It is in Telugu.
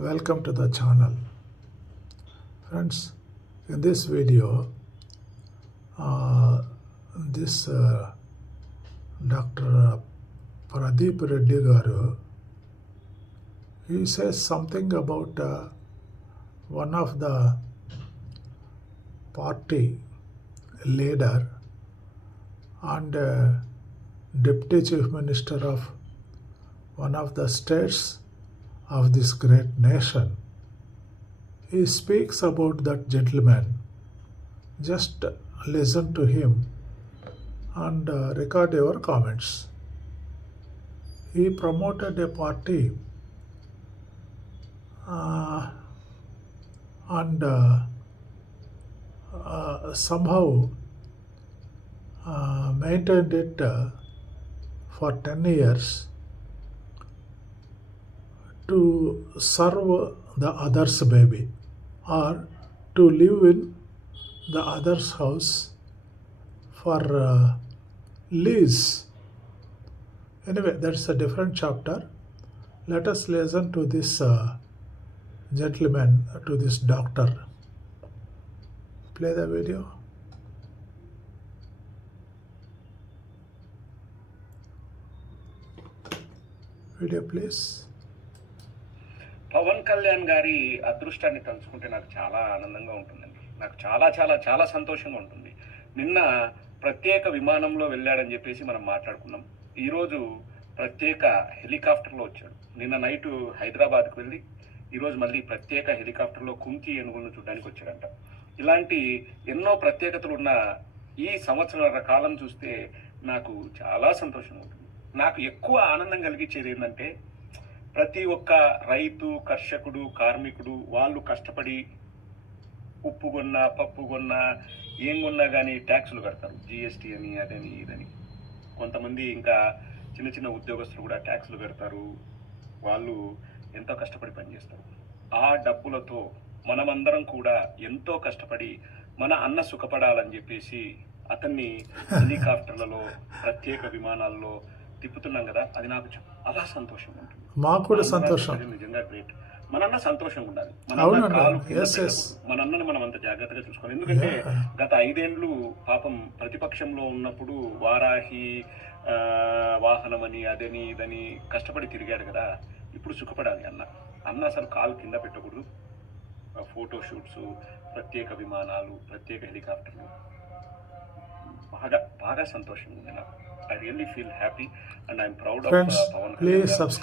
Welcome to the channel. Friends, in this video, this Dr. Pradeep Reddy Garu, he says something about one of the party leader and deputy chief minister of one of the states of this great nation. He speaks about that gentleman. Just listen to him and record your comments. He promoted a party and somehow maintained it for 10 years to serve the other's baby or to live in the other's house for lease. Anyway, that's a different chapter. Let us listen to this gentleman, to this doctor. Play the video. Video, please. Pawan Kalyan గారి అదృష్టాన్ని తలుచుకుంటే నాకు చాలా ఆనందంగా ఉంటుందండి. నాకు చాలా చాలా చాలా సంతోషంగా ఉంటుంది. నిన్న ప్రత్యేక విమానంలో వెళ్ళాడని చెప్పేసి మనం మాట్లాడుకున్నాం. ఈరోజు ప్రత్యేక హెలికాప్టర్లో వచ్చాడు. నిన్న నైటు హైదరాబాద్కు వెళ్ళి ఈరోజు మళ్ళీ ప్రత్యేక హెలికాప్టర్లో కుంకి ఏనుగులను చూడడానికి వచ్చాడంట. ఇలాంటి ఎన్నో ప్రత్యేకతలు ఉన్న ఈ సంవత్సరాల కాలం చూస్తే నాకు చాలా సంతోషంగా ఉంటుంది. నాకు ఎక్కువ ఆనందం కలిగించేది ఏంటంటే ప్రతి ఒక్క రైతు, కర్షకుడు, కార్మికుడు వాళ్ళు కష్టపడి ఉప్పు కొన్నా, పప్పు కొన్నా, ఏం కొన్నా కానీ ట్యాక్సులు కడతారు. జిఎస్టీ అని, అదని, ఇదని. కొంతమంది ఇంకా చిన్న చిన్న ఉద్యోగస్తులు కూడా ట్యాక్సులు కడతారు. వాళ్ళు ఎంతో కష్టపడి పనిచేస్తారు. ఆ డబ్బులతో మనమందరం కూడా ఎంతో కష్టపడి మన అన్న సుఖపడాలని చెప్పేసి అతన్ని హెలికాప్టర్లలో, ప్రత్యేక విమానాల్లో తిప్పుతున్నాం కదా, అది నాకు చాలా సంతోషం ఉంటుంది. మాకు కూడా సంతోషం. నిజంగా గ్రేట్. మనన్న సంతోషంగా ఉండాలి. మనన్నని మనం అంత జాగ్రత్తగా చూసుకోవాలి. ఎందుకంటే గత 5 ఏళ్ళు పాపం ప్రతిపక్షంలో ఉన్నప్పుడు వారాహి వాహనం అని, అదని, ఇదని కష్టపడి తిరిగాడు కదా. ఇప్పుడు సుఖపడాలి అన్న అసలు కాలు కింద పెట్టకూడదు. ఫోటో షూట్స్, ప్రత్యేక విమానాలు, ప్రత్యేక హెలికాప్టర్లు, బాగా బాగా సంతోషంగా ఉంది నాకు. I really feel happy and I'm proud of Friends, Pawan please Kalyan. subscribe.